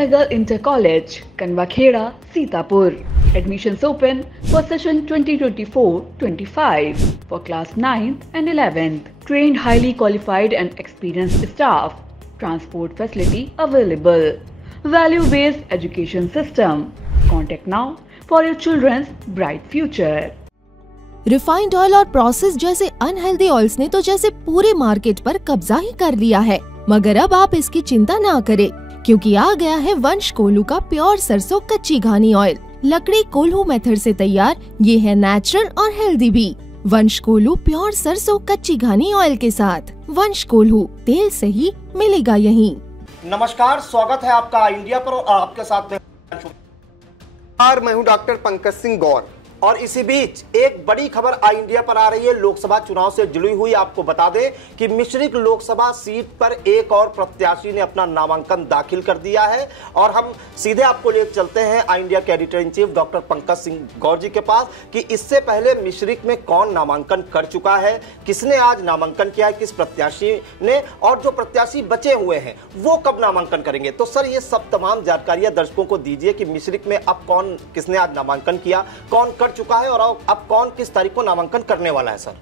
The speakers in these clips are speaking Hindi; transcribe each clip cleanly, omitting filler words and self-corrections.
Sehgal Inter College, Kanwakheda, Sitapur. Admissions open for session 2024-25 for class 9th and 11th. Trained, highly qualified and experienced staff. Transport facility available. Value-based education system. Contact now for your children's bright future. Refined oil और प्रोसेस जैसे अनहेल्दी ऑयल्स ने तो जैसे पूरे मार्केट पर कब्जा ही कर लिया है, मगर अब आप इसकी चिंता ना करें, क्योंकि आ गया है वंश कोल्हू का प्योर सरसों कच्ची घानी ऑयल। लकड़ी कोल्हू मेथड से तैयार, ये है नेचुरल और हेल्दी भी। वंश कोल्हू प्योर सरसों कच्ची घानी ऑयल के साथ। वंश कोल्हू, तेल सही मिलेगा यहीं। नमस्कार, स्वागत है आपका इंडिया पर और आपके साथ मैं हूं डॉक्टर पंकज सिंह गौर। और इसी बीच एक बड़ी खबर आई इंडिया पर आ रही है लोकसभा चुनाव से जुड़ी हुई। आपको बता दें कि मिश्रिख लोकसभा सीट पर एक और प्रत्याशी ने अपना नामांकन दाखिल कर दिया है और हम सीधे आपको ले चलते हैं आई इंडिया के editor in chief doctor Pankaj Singh Gaur ji के पास कि इससे पहले मिश्रिख में कौन नामांकन कर चुका है, किसने आज नामांकन किया है, किस प्रत्याशी ने, और जो प्रत्याशी बचे हुए हैं वो कब नामांकन करेंगे। तो सर ये सब तमाम जानकारियां दर्शकों को दीजिए कि मिश्रिख में अब कौन किसने आज नामांकन किया, कौन कर चुका है और अब कौन किस तारीख को नामांकन करने वाला है। सर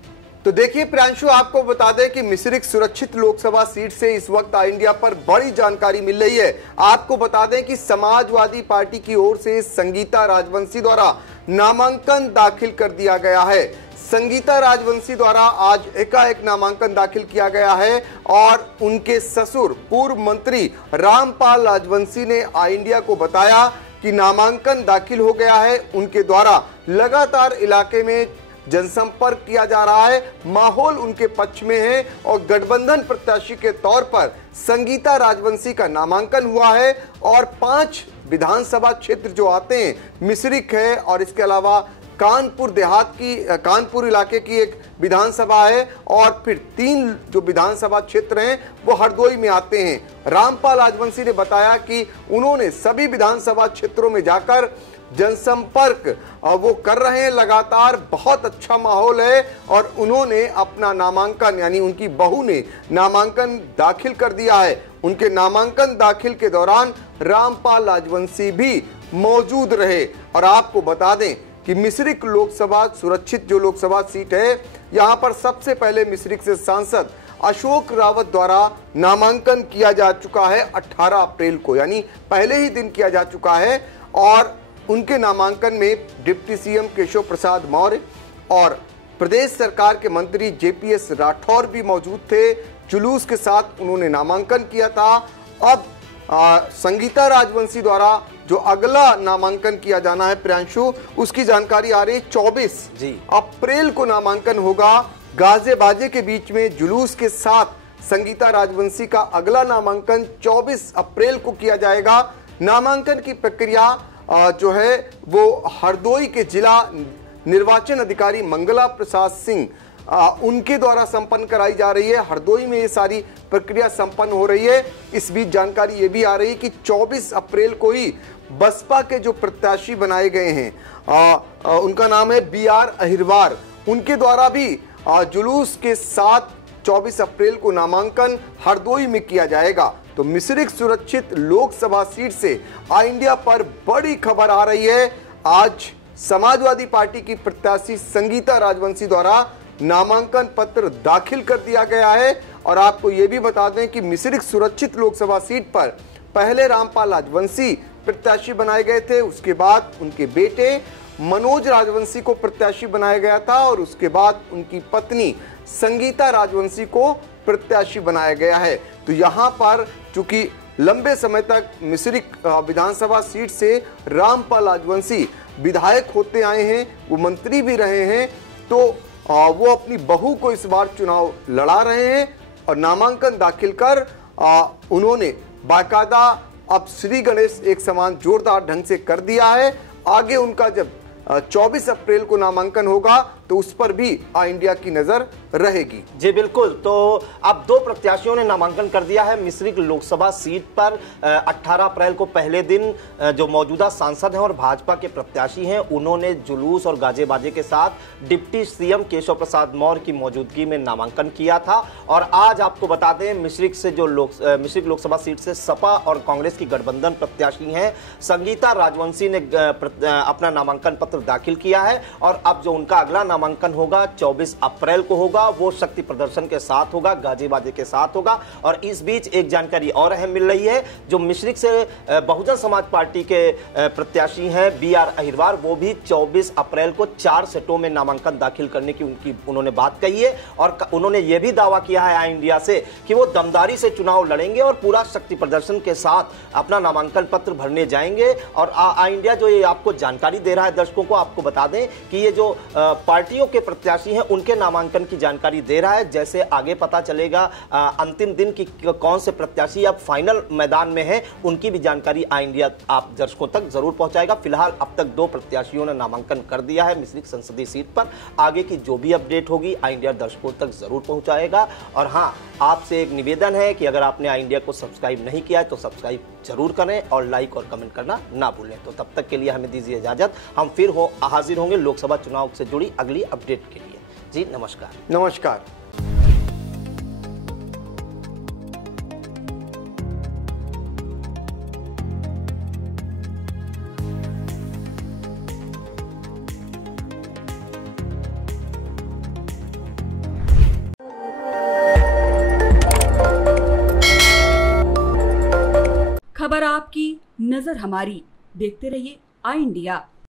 तो देखिए प्रियांशु, आपको बता दें कि मिश्रिख सुरक्षित लोकसभा सीट से इस वक्त आई इंडिया पर बड़ी जानकारी मिल रही है। आपको बता दें कि समाजवादी पार्टी की ओर से संगीता राजवंशी द्वारा नामांकन दाखिल कर दिया गया है। संगीता राजवंशी द्वारा आज एकाएक नामांकन दाखिल किया गया है और उनके ससुर पूर्व मंत्री रामपाल राजवंशी ने आई इंडिया को बताया कि नामांकन दाखिल हो गया है। उनके द्वारा लगातार इलाके में जनसंपर्क किया जा रहा है, माहौल उनके पक्ष में है और गठबंधन प्रत्याशी के तौर पर संगीता राजवंशी का नामांकन हुआ है। और 5 विधानसभा क्षेत्र जो आते हैं, मिश्रिख है और इसके अलावा कानपुर देहात की, कानपुर इलाके की एक विधानसभा है और फिर 3 जो विधानसभा क्षेत्र हैं वो हरदोई में आते हैं। रामपाल राजवंशी ने बताया कि उन्होंने सभी विधानसभा क्षेत्रों में जाकर जनसंपर्क वो कर रहे हैं लगातार, बहुत अच्छा माहौल है और उन्होंने अपना नामांकन, यानी उनकी बहू ने नामांकन दाखिल कर दिया है। उनके नामांकन दाखिल के दौरान रामपाल राजवंशी भी मौजूद रहे। और आपको बता दें कि मिश्रिख लोकसभा सुरक्षित जो लोकसभा सीट है, यहां पर सबसे पहले मिश्रिख से सांसद अशोक रावत द्वारा नामांकन किया जा चुका है 18 अप्रैल को, यानी पहले ही दिन किया जा चुका है। और उनके नामांकन में डिप्टी सीएम केशव प्रसाद मौर्य और प्रदेश सरकार के मंत्री जेपीएस राठौर भी मौजूद थे। जुलूस के साथ उन्होंने नामांकन किया था। अब संगीता राजवंशी द्वारा जो अगला नामांकन किया जाना है प्रियांशु, उसकी जानकारी आ रही है 24 अप्रैल को नामांकन होगा। गाजे बाजे के बीच में जुलूस के साथ संगीता राजवंशी का अगला नामांकन 24 अप्रैल को किया जाएगा। नामांकन की प्रक्रिया जो है वो हरदोई के जिला निर्वाचन अधिकारी मंगला प्रसाद सिंह उनके द्वारा संपन्न कराई जा रही है। हरदोई में ये सारी प्रक्रिया संपन्न हो रही है। इस बीच जानकारी ये भी आ रही है कि 24 अप्रैल को ही बसपा के जो प्रत्याशी बनाए गए हैं, उनका नाम है बीआर अहिरवार, उनके द्वारा भी जुलूस के साथ 24 अप्रैल को नामांकन हरदोई में किया जाएगा। तो मिश्रिख सुरक्षित लोकसभा सीट से आई इंडिया पर बड़ी खबर आ रही है। आज समाजवादी पार्टी की प्रत्याशी संगीता राजवंशी द्वारा नामांकन पत्र दाखिल कर दिया गया है। और आपको यह भी बता दें कि मिश्रिख सुरक्षित लोकसभा सीट पर पहले रामपाल राजवंशी प्रत्याशी बनाए गए थे, उसके बाद उनके बेटे मनोज राजवंशी को प्रत्याशी बनाया गया था और उसके बाद उनकी पत्नी संगीता राजवंशी को प्रत्याशी बनाया गया है। तो यहाँ पर चूंकि लंबे समय तक मिश्रिख विधानसभा सीट से रामपाल राजवंशी विधायक होते आए हैं, वो मंत्री भी रहे हैं, तो वो अपनी बहू को इस बार चुनाव लड़ा रहे हैं और नामांकन दाखिल कर उन्होंने बाकायदा अब श्री गणेश एक समान जोरदार ढंग से कर दिया है। आगे उनका जब 24 अप्रैल को नामांकन होगा तो उस पर भी आई इंडिया की नजर रहेगी। जी बिल्कुल। तो अब 2 प्रत्याशियों ने नामांकन कर दिया है मिश्रिख लोकसभा सीट पर। 18 अप्रैल को पहले दिन जो मौजूदा सांसद हैं और भाजपा के प्रत्याशी हैं, उन्होंने जुलूस और गाजे बाजे के साथ डिप्टी सीएम केशव प्रसाद मौर्य की मौजूदगी में नामांकन किया था। और आज आपको बता दें, मिश्रिख लोकसभा सीट से सपा और कांग्रेस की गठबंधन प्रत्याशी हैं संगीता राजवंशी ने अपना नामांकन पत्र दाखिल किया है। और अब जो उनका अगला नामांकन होगा 24 अप्रैल को होगा, वो शक्ति प्रदर्शन के साथ होगा, गाजे बाजे के साथ होगा। और इस बीच एक जानकारी और अहम मिल रही है, जो मिश्रिख से बहुजन समाज पार्टी के प्रत्याशी हैं BR अहिरवार, वो भी 24 अप्रैल को 4 सेटों में नामांकन दाखिल करने की उन्होंने बात कही है। और उन्होंने ये भी दावा किया है आई इंडिया से कि वो दमदारी से चुनाव लड़ेंगे और पूरा शक्ति प्रदर्शन के साथ अपना नामांकन पत्र भरने जाएंगे। और आई इंडिया जो ये आपको जानकारी दे रहा है दर्शकों को, आपको बता दें कि ये जो पार्टियों के प्रत्याशी हैं उनके नामांकन की जानकारी दे रहा है। जैसे आगे पता चलेगा अंतिम दिन की कौन से प्रत्याशी अब फाइनल मैदान में है, उनकी भी जानकारी आई इंडिया आप दर्शकों तक जरूर पहुंचाएगा। फिलहाल अब तक 2 प्रत्याशियों ने नामांकन कर दिया है मिश्रिख संसदीय सीट पर। आगे की जो भी अपडेट होगी आई इंडिया दर्शकों तक जरूर पहुंचाएगा। और हाँ, आपसे एक निवेदन है कि अगर आपने आई इंडिया को सब्सक्राइब नहीं किया है तो सब्सक्राइब जरूर करें और लाइक और कमेंट करना ना भूलें। तो तब तक के लिए हमें दीजिए इजाजत। हम फिर हाजिर होंगे लोकसभा चुनाव से जुड़ी अगली अपडेट के लिए। जी नमस्कार। नमस्कार। खबर आपकी, नजर हमारी। देखते रहिए आई इंडिया।